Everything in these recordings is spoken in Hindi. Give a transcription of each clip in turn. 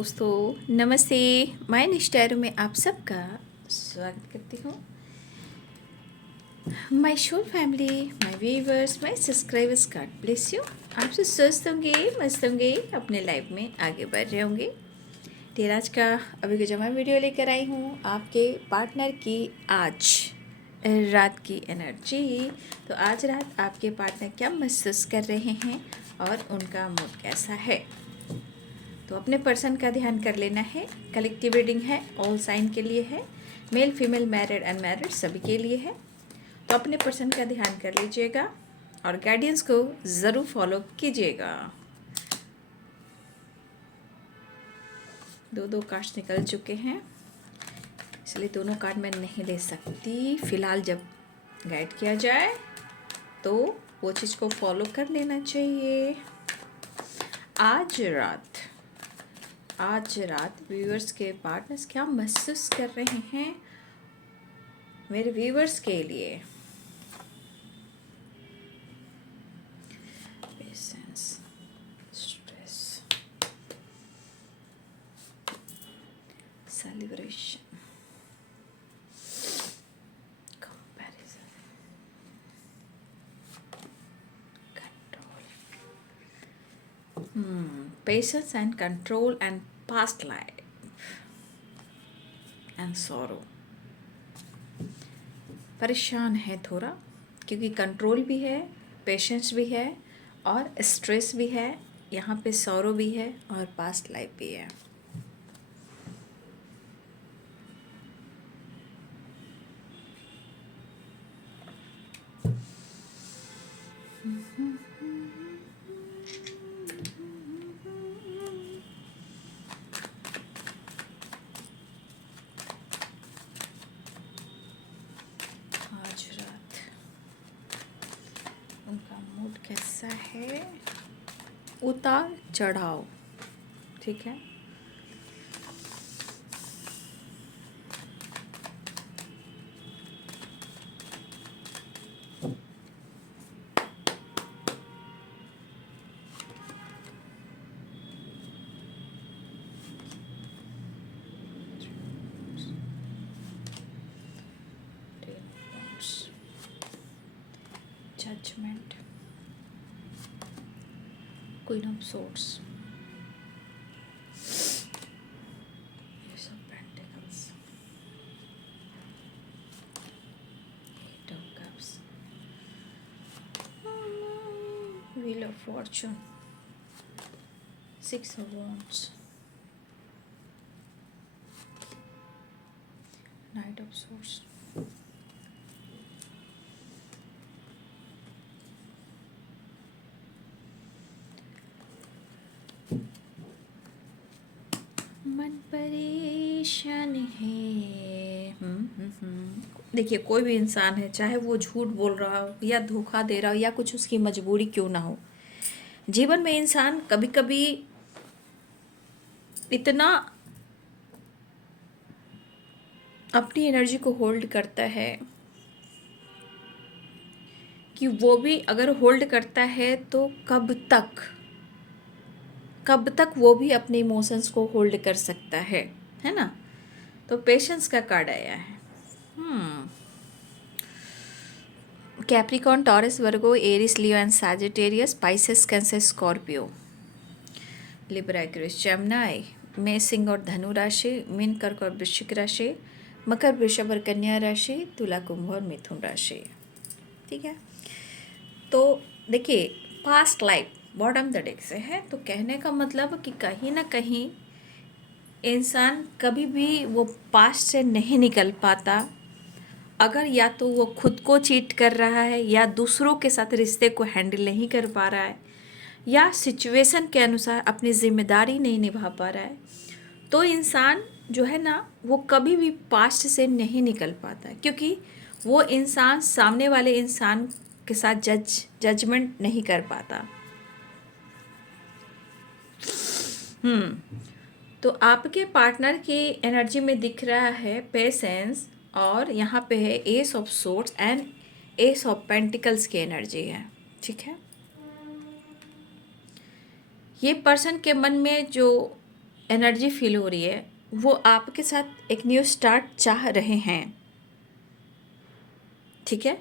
दोस्तों नमस्ते। मैं निष्ठा में आप सबका स्वागत करती हूँ। My show family, my viewers, my subscribers, God bless you. आप सब स्वस्थ होंगे, मस्त होंगे, अपने लाइफ में आगे बढ़ रहे होंगे। तेरा आज का अभी का जमा वीडियो लेकर आई हूँ आपके पार्टनर की आज रात की एनर्जी। तो आज रात आपके पार्टनर क्या महसूस कर रहे हैं और उनका मूड कैसा है, तो अपने पर्सन का ध्यान कर लेना है। कलेक्टिव रीडिंग है, ऑल साइन के लिए है, मेल फीमेल मैरिड अनमैरिड सभी के लिए है। तो अपने पर्सन का ध्यान कर लीजिएगा और गाइडेंस को ज़रूर फॉलो कीजिएगा। दो कार्ड्स निकल चुके हैं, इसलिए दोनों कार्ड मैं नहीं दे सकती। फ़िलहाल जब गाइड किया जाए तो वो चीज़ को फॉलो कर लेना चाहिए। आज रात व्यूअर्स के पार्टनर्स क्या महसूस कर रहे हैं मेरे व्यूअर्स के लिए। Patience, stress, celebration, comparison, control, patience and control and past life and sorrow. परेशान है थोड़ा, क्योंकि कंट्रोल भी है, पेशेंस भी है और स्ट्रेस भी है, यहाँ पे सॉरो भी है और पास्ट लाइफ भी है। आज रात उनका मूड कैसा है, उतार चढ़ाव, ठीक है। Judgment, Queen of Swords, Ace of Pentacles, Eight of Cups, Wheel of Fortune, Six of Wands, Knight of Swords, मन परेशान है। देखिए, कोई भी इंसान है, चाहे वो झूठ बोल रहा हो या धोखा दे रहा हो या कुछ उसकी मजबूरी क्यों ना हो, जीवन में इंसान कभी कभी इतना अपनी एनर्जी को होल्ड करता है कि वो भी अगर होल्ड करता है तो कब तक वो भी अपने इमोशंस को होल्ड कर सकता है ना। तो पेशेंस का कार्ड आया है। Capricorn, Taurus, Virgo, Aries, Leo and Sagittarius, Pisces, Cancer, Scorpio, Libra, Aquarius, Gemini, मेष, सिंह और धनु राशि, मीन, कर्क और वृश्चिक राशि, मकर, वृषभ और कन्या राशि, तुला, कुंभ और मिथुन राशि, ठीक है। तो देखिए, past life bottom the deck से है, तो कहने का मतलब कि कहीं ना कहीं इंसान कभी भी वो पास्ट से नहीं निकल पाता, अगर या तो वो खुद को चीट कर रहा है या दूसरों के साथ रिश्ते को हैंडल नहीं कर पा रहा है या सिचुएशन के अनुसार अपनी जिम्मेदारी नहीं निभा पा रहा है, तो इंसान जो है ना वो कभी भी पास्ट से नहीं निकल पाता, क्योंकि वो इंसान सामने वाले इंसान के साथ जजमेंट नहीं कर पाता। तो आपके पार्टनर की एनर्जी में दिख रहा है पेशेंस, और यहाँ पे है S of swords and S of pentacles की एनर्जी है, ठीक है। ये पर्सन के मन में जो एनर्जी फील हो रही है, वो आपके साथ एक न्यू स्टार्ट चाह रहे हैं। ठीक है,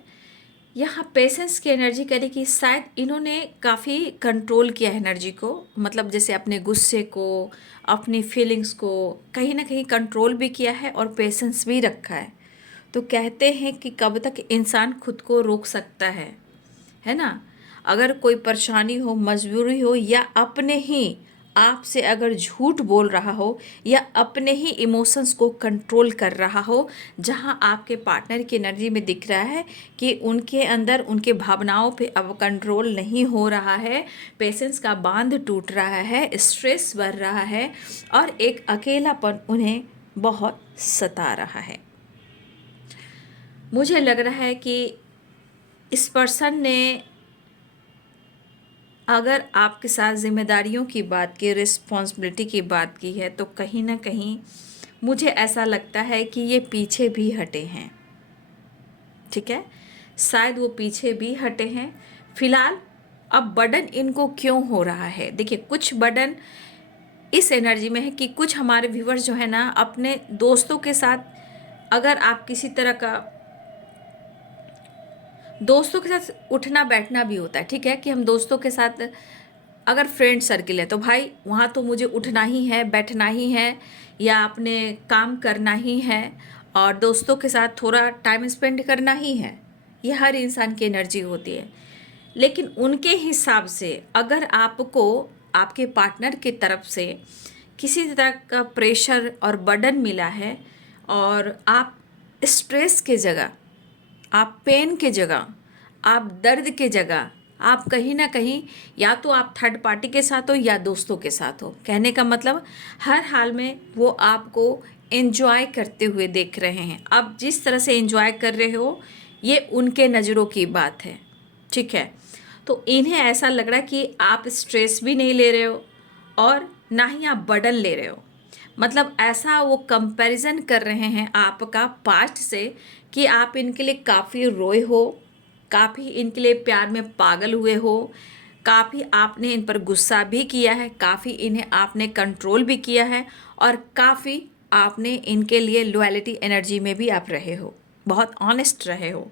यहाँ पेशेंस की एनर्जी करे कि शायद इन्होंने काफ़ी कंट्रोल किया है एनर्जी को, मतलब जैसे अपने गुस्से को, अपनी फीलिंग्स को कहीं ना कहीं कंट्रोल भी किया है और पेशेंस भी रखा है। तो कहते हैं कि कब तक इंसान खुद को रोक सकता है ना। अगर कोई परेशानी हो, मजबूरी हो, या अपने ही आपसे अगर झूठ बोल रहा हो, या अपने ही इमोशंस को कंट्रोल कर रहा हो, जहां आपके पार्टनर की एनर्जी में दिख रहा है कि उनके अंदर उनके भावनाओं पे अब कंट्रोल नहीं हो रहा है, पेशेंस का बांध टूट रहा है, स्ट्रेस बढ़ रहा है और एक अकेलापन उन्हें बहुत सता रहा है। मुझे लग रहा है कि इस पर्सन ने अगर आपके साथ जिम्मेदारियों की बात की, रिस्पॉन्सिबिलिटी की बात की है, तो कहीं ना कहीं मुझे ऐसा लगता है कि ये पीछे भी हटे हैं। ठीक है, शायद वो पीछे भी हटे हैं। फिलहाल अब बर्डन इनको क्यों हो रहा है, देखिए कुछ बर्डन इस एनर्जी में है कि कुछ हमारे व्यूवर्स जो है ना, अपने दोस्तों के साथ अगर आप किसी तरह का दोस्तों के साथ उठना बैठना भी होता है। ठीक है, कि हम दोस्तों के साथ अगर फ्रेंड सर्किल है तो भाई वहाँ तो मुझे उठना ही है, बैठना ही है, या अपने काम करना ही है और दोस्तों के साथ थोड़ा टाइम स्पेंड करना ही है। ये हर इंसान की एनर्जी होती है। लेकिन उनके हिसाब से अगर आपको आपके पार्टनर की तरफ से किसी तरह का प्रेशर और बर्डन मिला है और आप स्ट्रेस के जगह, आप पेन के जगह, आप दर्द के जगह, आप कहीं ना कहीं या तो आप थर्ड पार्टी के साथ हो या दोस्तों के साथ हो, कहने का मतलब हर हाल में वो आपको एंजॉय करते हुए देख रहे हैं। अब जिस तरह से एंजॉय कर रहे हो ये उनके नज़रों की बात है। ठीक है, तो इन्हें ऐसा लग रहा है कि आप स्ट्रेस भी नहीं ले रहे हो और ना ही आप बर्डन ले रहे हो। मतलब ऐसा वो कंपैरिजन कर रहे हैं आपका पास्ट से कि आप इनके लिए काफ़ी रोए हो, काफ़ी इनके लिए प्यार में पागल हुए हो, काफ़ी आपने इन पर गुस्सा भी किया है, काफ़ी इन्हें आपने कंट्रोल भी किया है और काफ़ी आपने इनके लिए लॉयल्टी एनर्जी में भी आप रहे हो, बहुत ऑनेस्ट रहे हो।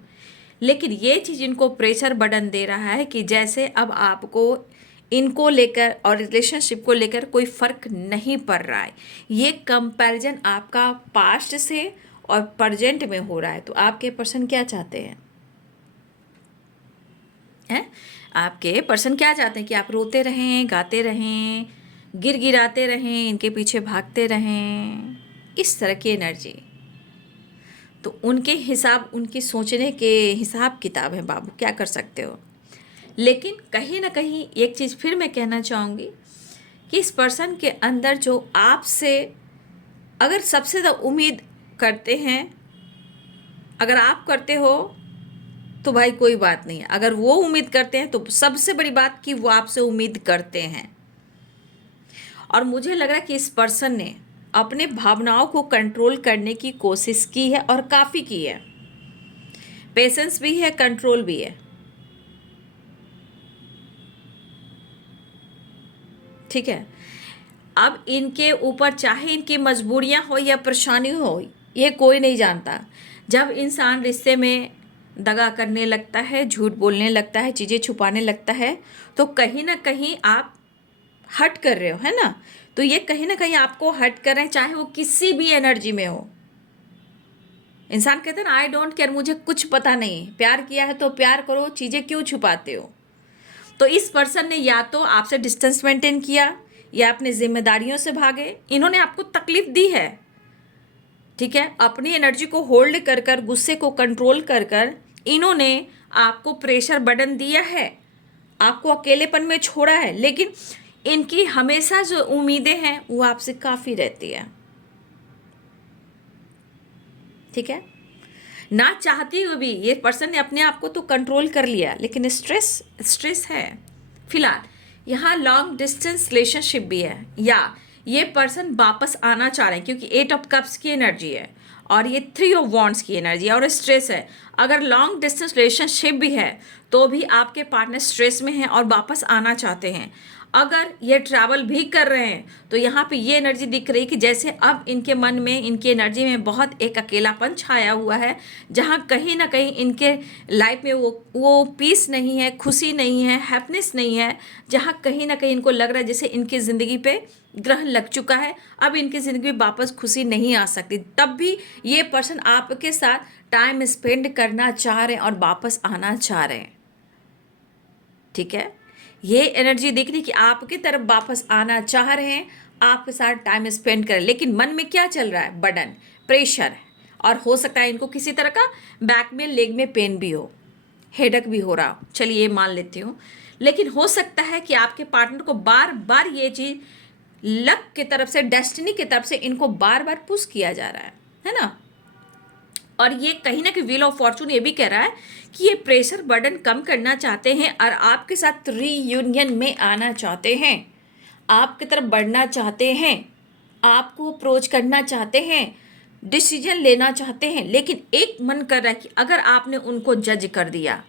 लेकिन ये चीज़ इनको प्रेशर बर्डन दे रहा है कि जैसे अब आपको इनको लेकर और रिलेशनशिप को लेकर कोई फ़र्क नहीं पड़ रहा है। ये कंपैरिजन आपका पास्ट से और प्रेजेंट में हो रहा है। तो आपके पर्सन क्या चाहते हैं? आपके पर्सन क्या चाहते हैं कि आप रोते रहें, गाते रहें, गिराते रहें, इनके पीछे भागते रहें, इस तरह की एनर्जी। तो उनके हिसाब, उनकी सोचने के हिसाब किताब है बाबू, क्या कर सकते हो। लेकिन कहीं ना कहीं एक चीज़ फिर मैं कहना चाहूँगी कि इस पर्सन के अंदर जो आपसे अगर सबसे ज़्यादा उम्मीद करते हैं, अगर आप करते हो तो भाई कोई बात नहीं है, अगर वो उम्मीद करते हैं तो सबसे बड़ी बात कि वो आपसे उम्मीद करते हैं। और मुझे लग रहा है कि इस पर्सन ने अपने भावनाओं को कंट्रोल करने की कोशिश की है और काफ़ी की है। पेशेंस भी है, कंट्रोल भी है। ठीक है, अब इनके ऊपर चाहे इनकी मजबूरियां हो या परेशानी हो, ये कोई नहीं जानता। जब इंसान रिश्ते में दगा करने लगता है, झूठ बोलने लगता है, चीज़ें छुपाने लगता है, तो कहीं ना कहीं आप हट कर रहे हो, है ना। तो ये कहीं ना कहीं आपको हट कर रहे हैं, चाहे वो किसी भी एनर्जी में हो। इंसान कहते हैं ना, आई डोंट केयर, मुझे कुछ पता नहीं, प्यार किया है तो प्यार करो, चीज़ें क्यों छुपाते हो। तो इस पर्सन ने या तो आपसे डिस्टेंस मेंटेन किया या अपनी जिम्मेदारियों से भागे। इन्होंने आपको तकलीफ दी है। ठीक है, अपनी एनर्जी को होल्ड कर कर, गुस्से को कंट्रोल कर कर इन्होंने आपको प्रेशर बर्डन दिया है, आपको अकेलेपन में छोड़ा है। लेकिन इनकी हमेशा जो उम्मीदें हैं वो आपसे काफ़ी रहती है। ठीक है, ना चाहती हुए भी ये पर्सन ने अपने आप को तो कंट्रोल कर लिया, लेकिन स्ट्रेस है। फिलहाल यहाँ लॉन्ग डिस्टेंस रिलेशनशिप भी है, या ये पर्सन वापस आना चाह रहे हैं क्योंकि 8 ऑफ कप्स की एनर्जी है और ये 3 ऑफ वॉन्ड्स की एनर्जी है और स्ट्रेस है। अगर लॉन्ग डिस्टेंस रिलेशनशिप भी है तो भी आपके पार्टनर स्ट्रेस में हैं और वापस आना चाहते हैं। अगर ये ट्रैवल भी कर रहे हैं तो यहाँ पे ये एनर्जी दिख रही है कि जैसे अब इनके मन में, इनकी एनर्जी में बहुत एक अकेलापन छाया हुआ है, जहाँ कहीं ना कहीं इनके लाइफ में वो पीस नहीं है, खुशी नहीं है, हैप्पीनेस नहीं है, जहाँ कहीं ना कहीं इनको लग रहा है जैसे इनकी ज़िंदगी पे ग्रहण लग चुका है, अब इनकी ज़िंदगी में वापस खुशी नहीं आ सकती। तब भी ये पर्सन आपके साथ टाइम स्पेंड करना चाह रहे हैं और वापस आना चाह रहे हैं। ठीक है, ये एनर्जी दिख रही कि आपकी तरफ वापस आना चाह रहे हैं, आपके साथ टाइम स्पेंड करें, लेकिन मन में क्या चल रहा है? बर्डन, प्रेशर, और हो सकता है इनको किसी तरह का बैक में, लेग में पेन भी हो, हेडक भी हो रहा हो, चलिए ये मान लेती हूँ। लेकिन हो सकता है कि आपके पार्टनर को बार बार ये चीज़ लक की तरफ से, डेस्टिनी की तरफ से इनको बार बार पुश किया जा रहा है ना। और ये कहीं ना कहीं व्हील ऑफ फॉर्चून ये भी कह रहा है कि ये प्रेशर बर्डन कम करना चाहते हैं और आपके साथ रीयूनियन में आना चाहते हैं, आपकी तरफ बढ़ना चाहते हैं, आपको अप्रोच करना चाहते हैं, डिसीजन लेना चाहते हैं। लेकिन एक मन कर रहा है कि अगर आपने उनको जज कर दिया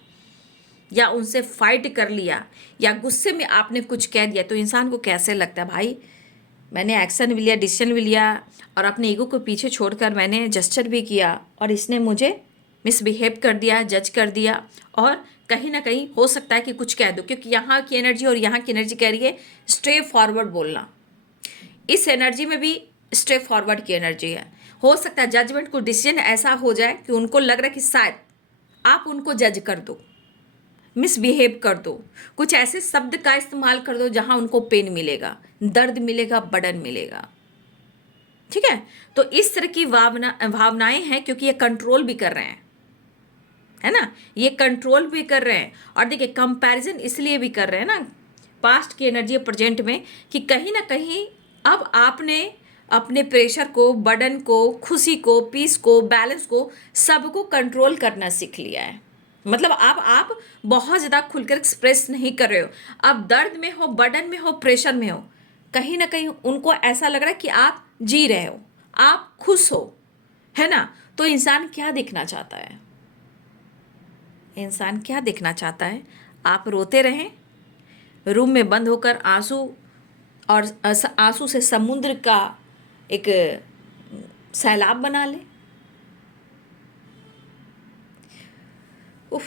या उनसे फाइट कर लिया या गुस्से में आपने कुछ कह दिया तो इंसान को कैसे लगता है, भाई मैंने एक्शन भी लिया, डिसीजन भी लिया और अपने ईगो को पीछे छोड़कर मैंने जेस्चर भी किया और इसने मुझे मिसबिहेव कर दिया, जज कर दिया, और कहीं ना कहीं हो सकता है कि कुछ कह दो, क्योंकि यहाँ की एनर्जी और यहाँ की एनर्जी कह रही है स्ट्रेट फॉरवर्ड बोलना। इस एनर्जी में भी स्ट्रेट फॉरवर्ड की एनर्जी है। हो सकता है जजमेंट को डिसीजन ऐसा हो जाए कि उनको लग रहा है कि शायद आप उनको जज कर दो, मिसबिहेव कर दो, कुछ ऐसे शब्द का इस्तेमाल कर दो जहां उनको पेन मिलेगा, दर्द मिलेगा, बर्डन मिलेगा। ठीक है, तो इस तरह की भावनाएं हैं, क्योंकि ये कंट्रोल भी कर रहे हैं, है ना, ये कंट्रोल भी कर रहे हैं। और देखिए कंपैरिजन इसलिए भी कर रहे हैं ना पास्ट की एनर्जी प्रेजेंट में, कि कहीं ना कहीं अब आपने अपने प्रेशर को, बर्डन को, खुशी को, पीस को, बैलेंस को, सबको कंट्रोल करना सीख लिया है। मतलब अब आप बहुत ज़्यादा खुलकर एक्सप्रेस नहीं कर रहे हो। अब दर्द में हो, बर्डन में हो, प्रेशर में हो, कहीं ना कहीं उनको ऐसा लग रहा है कि आप जी रहे हो, आप खुश हो, है ना। तो इंसान क्या दिखना चाहता है? इंसान क्या दिखना चाहता है? आप रोते रहें, रूम में बंद होकर आंसू, और आंसू से समुद्र का एक सैलाब बना ले। उफ।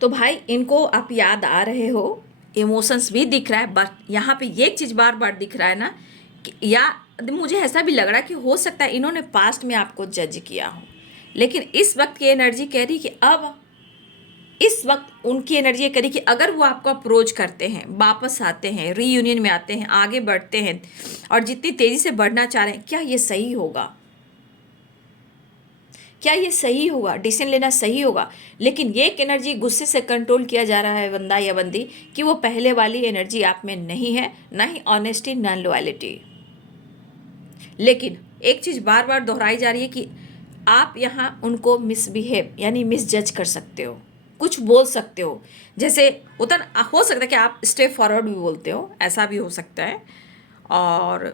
तो भाई इनको आप याद आ रहे हो, इमोशंस भी दिख रहा है, बट यहाँ पे ये चीज़ बार बार दिख रहा है ना कि, या मुझे ऐसा भी लग रहा है कि हो सकता है इन्होंने पास्ट में आपको जज किया हो, लेकिन इस वक्त की एनर्जी कह रही कि अब इस वक्त उनकी एनर्जी कह रही कि अगर वो आपको अप्रोच करते हैं, वापस आते हैं, रीयूनियन में आते हैं, आगे बढ़ते हैं और जितनी तेज़ी से बढ़ना चाह रहे हैं, क्या ये सही होगा? क्या ये सही होगा? डिसीजन लेना सही होगा? लेकिन ये एक एनर्जी गुस्से से कंट्रोल किया जा रहा है बंदा या बंदी, कि वो पहले वाली एनर्जी आप में नहीं है, ना ही ऑनेस्टी, ना लॉयल्टी। लेकिन एक चीज़ बार बार दोहराई जा रही है कि आप यहाँ उनको मिसबिहेव यानी मिसजज कर सकते हो, कुछ बोल सकते हो, जैसे उतना हो सकता है कि आप स्टेप फॉरवर्ड भी बोलते हो, ऐसा भी हो सकता है। और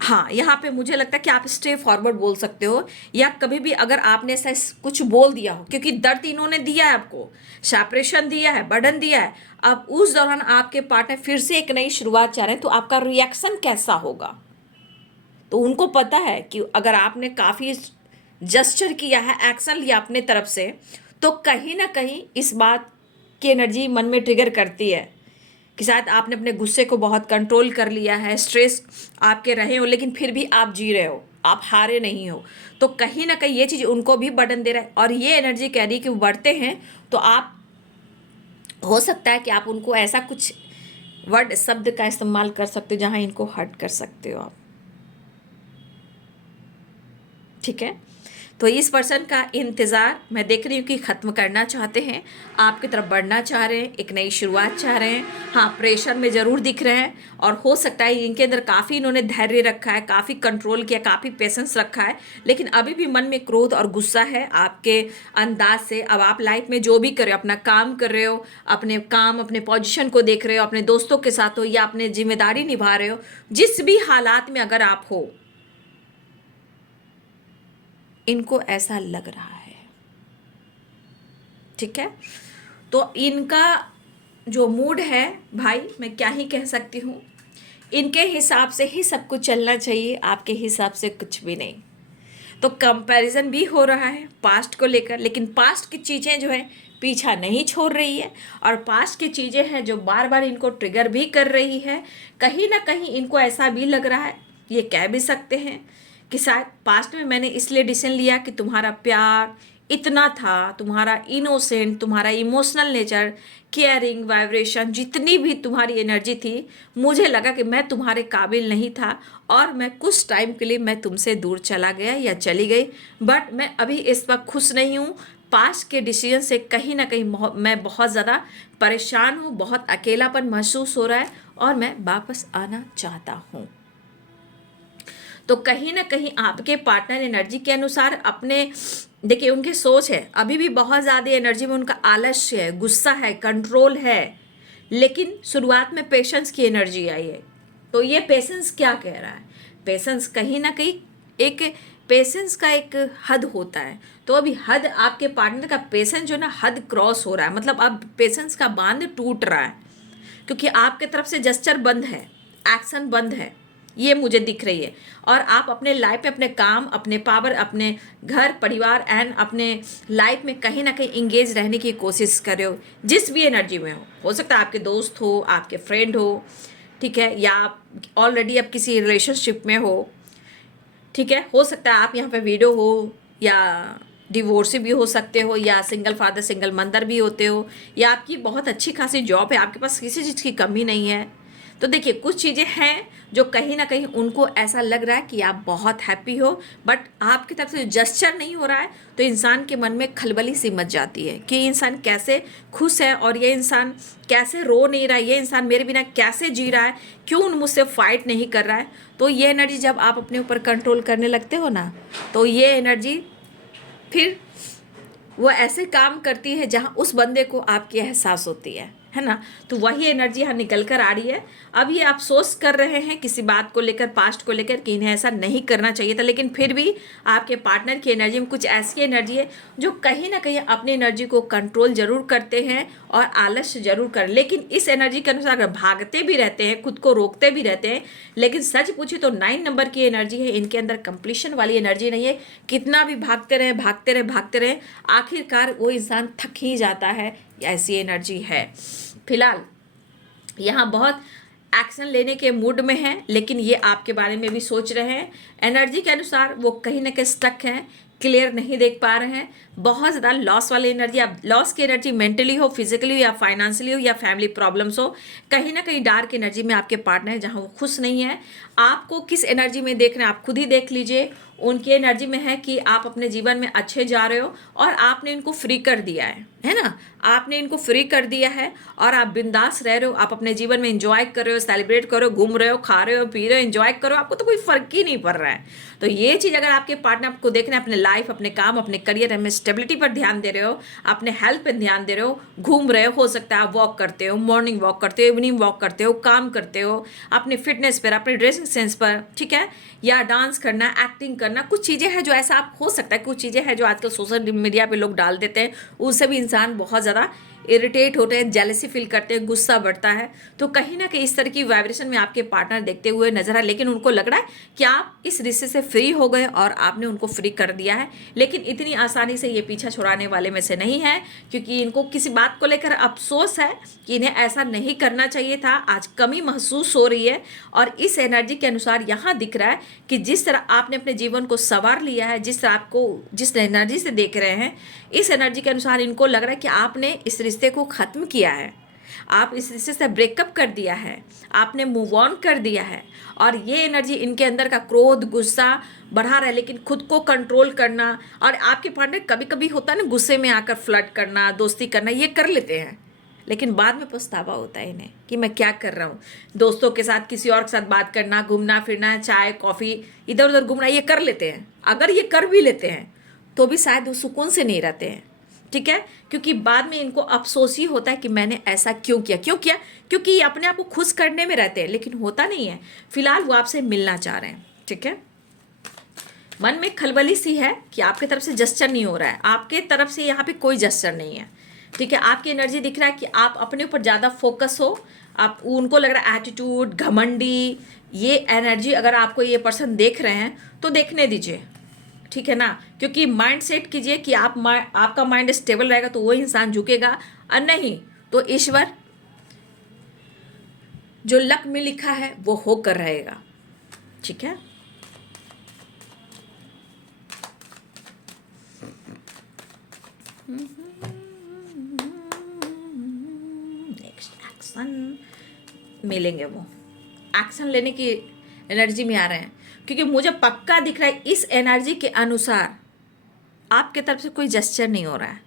हाँ, यहाँ पे मुझे लगता है कि आप स्टेप फॉरवर्ड बोल सकते हो, या कभी भी अगर आपने ऐसा कुछ बोल दिया हो, क्योंकि दर्द इन्होंने दिया है आपको, सेपरेशन दिया है, बर्डन दिया है, अब उस दौरान आपके पार्टनर फिर से एक नई शुरुआत चाह रहे हैं, तो आपका रिएक्शन कैसा होगा? तो उनको पता है कि अगर आपने काफ़ी जेस्चर किया है, एक्शन लिया अपने तरफ से, तो कहीं ना कहीं इस बात की एनर्जी मन में ट्रिगर करती है कि शायद आपने अपने गुस्से को बहुत कंट्रोल कर लिया है, स्ट्रेस आपके रहे हो, लेकिन फिर भी आप जी रहे हो, आप हारे नहीं हो। तो कहीं ना कहीं ये चीज़ उनको भी बर्डन दे रहा है, और ये एनर्जी कह रही है कि वो बढ़ते हैं, तो आप हो सकता है कि आप उनको ऐसा कुछ वर्ड, शब्द का इस्तेमाल कर सकते हो जहाँ इनको हर्ट कर सकते हो आप। ठीक है, तो इस पर्सन का इंतज़ार मैं देख रही हूँ कि ख़त्म करना चाहते हैं, आपकी तरफ बढ़ना चाह रहे हैं, एक नई शुरुआत चाह रहे हैं। हाँ, प्रेशर में ज़रूर दिख रहे हैं, और हो सकता है इनके अंदर काफ़ी इन्होंने धैर्य रखा है, काफ़ी कंट्रोल किया, काफ़ी पेशेंस रखा है, लेकिन अभी भी मन में क्रोध और गुस्सा है आपके अंदाज से। अब आप लाइफ में जो भी कर रहे हो, अपना काम कर रहे हो, अपने काम, अपने पोजिशन को देख रहे हो, अपने दोस्तों के साथ हो या अपने जिम्मेदारी निभा रहे हो, जिस भी हालात में अगर आप हो, इनको ऐसा लग रहा है, ठीक है। तो इनका जो मूड है भाई, मैं क्या ही कह सकती हूँ, इनके हिसाब से ही सब कुछ चलना चाहिए, आपके हिसाब से कुछ भी नहीं। तो कंपैरिजन भी हो रहा है पास्ट को लेकर, लेकिन पास्ट की चीज़ें जो है पीछा नहीं छोड़ रही है, और पास्ट की चीज़ें हैं जो बार बार इनको ट्रिगर भी कर रही है। कहीं ना कहीं इनको ऐसा भी लग रहा है, ये कह भी सकते हैं कि शायद पास्ट में मैंने इसलिए डिसीजन लिया कि तुम्हारा प्यार इतना था, तुम्हारा इनोसेंट, तुम्हारा इमोशनल नेचर, केयरिंग, वाइब्रेशन, जितनी भी तुम्हारी एनर्जी थी, मुझे लगा कि मैं तुम्हारे काबिल नहीं था, और मैं कुछ टाइम के लिए मैं तुमसे दूर चला गया या चली गई। बट मैं अभी इस वक्त खुश नहीं हूँ। पास्ट के डिसीजन से कहीं ना कहीं मैं बहुत ज़्यादा परेशान हूँ, बहुत अकेलापन महसूस हो रहा है, और मैं वापस आना चाहता हूँ। तो कहीं ना कहीं आपके पार्टनर एनर्जी के अनुसार अपने, देखिए उनकी सोच है अभी भी बहुत ज़्यादा एनर्जी में, उनका आलस्य है, गुस्सा है, कंट्रोल है, लेकिन शुरुआत में पेशेंस की एनर्जी आई है। तो ये पेशेंस क्या कह रहा है, पेशेंस कहीं ना कहीं एक, पेशेंस का एक हद होता है। तो अभी हद, आपके पार्टनर का पेशेंस जो ना हद क्रॉस हो रहा है, मतलब अब पेशेंस का बांध टूट रहा है, क्योंकि आपके तरफ से जेस्चर बंद है, एक्शन बंद है, ये मुझे दिख रही है। और आप अपने लाइफ में अपने काम, अपने पावर, अपने घर परिवार एंड अपने लाइफ में कहीं ना कहीं इंगेज रहने की कोशिश कर रहे हो, जिस भी एनर्जी में हो सकता है आपके दोस्त हो, आपके फ्रेंड हो, ठीक है, या आप ऑलरेडी अब किसी रिलेशनशिप में हो, ठीक है, हो सकता है आप यहाँ पे वीडियो हो, या डिवोर्सी भी हो सकते हो, या सिंगल फादर सिंगल मदर भी होते हो, या आपकी बहुत अच्छी खासी जॉब है, आपके पास किसी चीज़ की कमी नहीं है। तो देखिए कुछ चीज़ें हैं जो कहीं ना कहीं उनको ऐसा लग रहा है कि आप बहुत हैप्पी हो, बट आपकी तरफ से जस्चर नहीं हो रहा है, तो इंसान के मन में खलबली सी मच जाती है कि इंसान कैसे खुश है, और ये इंसान कैसे रो नहीं रहा है, ये इंसान मेरे बिना कैसे जी रहा है, क्यों मुझसे फाइट नहीं कर रहा है। तो ये एनर्जी जब आप अपने ऊपर कंट्रोल करने लगते हो ना, तो ये एनर्जी फिर वो ऐसे काम करती है जहाँ उस बंदे को आपकी एहसास होती है ना। तो वही एनर्जी यहाँ निकल कर आ रही है। अब ये अफसोस कर रहे हैं किसी बात को लेकर, पास्ट को लेकर, कि इन्हें ऐसा नहीं करना चाहिए था, लेकिन फिर भी आपके पार्टनर की एनर्जी में कुछ ऐसी एनर्जी है जो कहीं ना कहीं अपनी एनर्जी को कंट्रोल जरूर करते हैं और आलस्य जरूर कर, लेकिन इस एनर्जी के अनुसार अगर भागते भी रहते हैं, खुद को रोकते भी रहते हैं, लेकिन सच पूछे तो 9 नंबर की एनर्जी है, इनके अंदर कंप्लीशन वाली एनर्जी नहीं है। कितना भी भागते रहे भागते रहे भागते रहे, आखिरकार वो इंसान थक ही जाता है, ऐसी एनर्जी है। फिलहाल यहाँ बहुत एक्शन लेने के मूड में हैं, लेकिन ये आपके बारे में भी सोच रहे हैं। एनर्जी के अनुसार वो कहीं ना कहीं स्टक हैं, क्लियर नहीं देख पा रहे हैं, बहुत ज़्यादा लॉस वाली एनर्जी। आप लॉस की एनर्जी मेंटली हो, फिजिकली हो, या फाइनेंशियली हो, या फैमिली प्रॉब्लम्स हो, कहीं ना कहीं डार्क एनर्जी में आपके पार्टनर है जहाँ वो खुश नहीं है। आपको किस एनर्जी में देख रहे हैं आप खुद ही देख लीजिए। उनकी एनर्जी में है कि आप अपने जीवन में अच्छे जा रहे हो, और आपने इनको फ्री कर दिया है ना, आपने इनको फ्री कर दिया है, और आप बिंदास रह रहे हो, आप अपने जीवन में एंजॉय कर रहे हो, सेलिब्रेट करो, घूम रहे हो, खा रहे हो, पी रहे हो, एंजॉय करो, आपको तो कोई फर्क ही नहीं पड़ रहा है। तो ये चीज़ अगर आपके पार्टनर को देखना है, अपने लाइफ, अपने काम, अपने करियर में स्टेबिलिटी पर ध्यान दे रहे हो, अपने हेल्थ पर ध्यान दे रहे हो, घूम रहे हो सकता है आप वॉक करते हो, मॉर्निंग वॉक करते हो, इवनिंग वॉक करते हो, काम करते हो, अपने फिटनेस पर, अपने ड्रेसिंग सेंस पर, ठीक है, या डांस करना, एक्टिंग करना, कुछ चीज़ें हैं जो ऐसा आप हो सकता है, कुछ चीज़ें हैं जो आजकल सोशल मीडिया पे लोग डाल देते हैं, उससे भी इंसान बहुत ज़्यादा इरिटेट होते हैं, जेलसी फील करते हैं, गुस्सा बढ़ता है। तो कहीं ना कहीं इस तरह की वाइब्रेशन में आपके पार्टनर देखते हुए नजर आए, लेकिन उनको लग रहा है कि आप इस रिश्ते से फ्री हो गए और आपने उनको फ्री कर दिया है, लेकिन इतनी आसानी से ये पीछा छुड़ाने वाले में से नहीं है, क्योंकि इनको किसी बात को लेकर अफसोस है कि इन्हें ऐसा नहीं करना चाहिए था। आज कमी महसूस हो रही है, और इस एनर्जी के अनुसार यहाँ दिख रहा है कि जिस तरह आपने अपने जीवन को संवार लिया है, जिस तरह आपको जिस एनर्जी से देख रहे हैं, इस एनर्जी के अनुसार इनको लग रहा है कि आपने इस रिश्ते को ख़त्म किया है, आप इस रिश्ते से ब्रेकअप कर दिया है, आपने मूव ऑन कर दिया है। और ये एनर्जी इनके अंदर का क्रोध, गुस्सा बढ़ा रहा है, लेकिन खुद को कंट्रोल करना, और आपके पार्टनर कभी कभी होता है ना, गुस्से में आकर फ्लर्ट करना, दोस्ती करना, ये कर लेते हैं, लेकिन बाद में पछतावा होता है इन्हें कि मैं क्या कर रहा हूँ। दोस्तों के साथ किसी और के साथ बात करना, घूमना फिरना, चाय कॉफ़ी, इधर उधर घूमना, ये कर लेते हैं। अगर ये कर भी लेते हैं तो भी शायद वो सुकून से नहीं रहते हैं, ठीक है, क्योंकि बाद में इनको अफसोस ही होता है कि मैंने ऐसा क्यों किया। क्योंकि ये अपने आप को खुश करने में रहते हैं, लेकिन होता नहीं है। फिलहाल वो आपसे मिलना चाह रहे हैं, ठीक है। मन में खलबली सी है कि आपकी तरफ से जस्चर नहीं हो रहा है, आपके तरफ से यहाँ पे कोई जस्चर नहीं है, ठीक है। आपकी एनर्जी दिख रहा है कि आप अपने ऊपर ज़्यादा फोकस हो, आप उनको लग रहा है एटीट्यूड, घमंडी, ये एनर्जी अगर आपको ये पर्सन देख रहे हैं तो देखने दीजिए, ठीक है ना। क्योंकि माइंड सेट कीजिए कि आपका माइंड स्टेबल रहेगा तो वो इंसान झुकेगा, और नहीं तो ईश्वर जो लक में लिखा है वो होकर रहेगा, ठीक है। नेक्स्ट एक्शन मिलेंगे, वो एक्शन लेने की एनर्जी में आ रहे हैं, क्योंकि मुझे पक्का दिख रहा है इस एनर्जी के अनुसार आपके तरफ से कोई जेस्चर नहीं हो रहा है।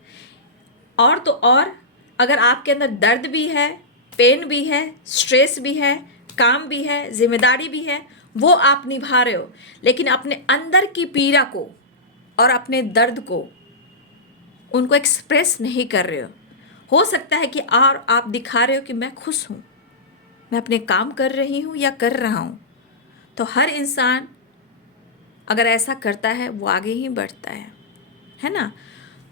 और तो और अगर आपके अंदर दर्द भी है, पेन भी है, स्ट्रेस भी है, काम भी है, जिम्मेदारी भी है, वो आप निभा रहे हो, लेकिन अपने अंदर की पीड़ा को और अपने दर्द को उनको एक्सप्रेस नहीं कर रहे हो सकता है कि और आप दिखा रहे हो कि मैं खुश हूँ, मैं अपने काम कर रही हूँ या कर रहा हूँ। तो हर इंसान अगर ऐसा करता है वो आगे ही बढ़ता है ना।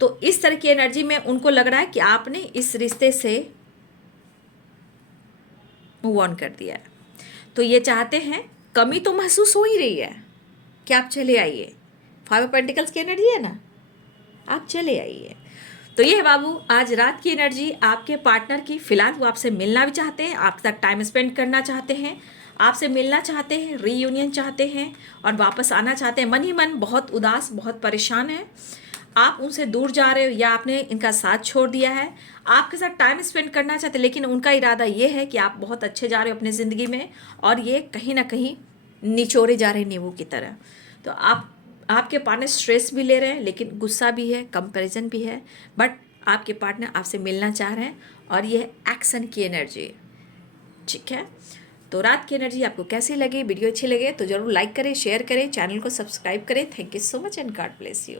तो इस तरह की एनर्जी में उनको लग रहा है कि आपने इस रिश्ते से मूव ऑन कर दिया है, तो ये चाहते हैं, कमी तो महसूस हो ही रही है कि आप चले आइए। 5 ऑफ पेंटिकल्स की एनर्जी है ना, आप चले आइए। तो ये है बाबू आज रात की एनर्जी आपके पार्टनर की। फिलहाल वो आपसे मिलना भी चाहते हैं, आपके साथ टाइम स्पेंड करना चाहते हैं, आपसे मिलना चाहते हैं, रीयूनियन चाहते हैं और वापस आना चाहते हैं। मन ही मन बहुत उदास, बहुत परेशान है। आप उनसे दूर जा रहे हो या आपने इनका साथ छोड़ दिया है, आपके साथ टाइम स्पेंड करना चाहते हैं, लेकिन उनका इरादा ये है कि आप बहुत अच्छे जा रहे हो अपनी ज़िंदगी में और ये कहीं ना कहीं निचोड़े जा रहे हैं नींबू की तरह। तो आपके पार्टनर स्ट्रेस भी ले रहे हैं, लेकिन गुस्सा भी है, कंपैरिजन भी है, बट आपके पार्टनर आपसे मिलना चाह रहे हैं और ये है एक्शन की एनर्जी, ठीक है। तो रात की एनर्जी आपको कैसी लगी? वीडियो अच्छी लगे तो ज़रूर लाइक करें, शेयर करें, चैनल को सब्सक्राइब करें। Thank you so much and God bless you.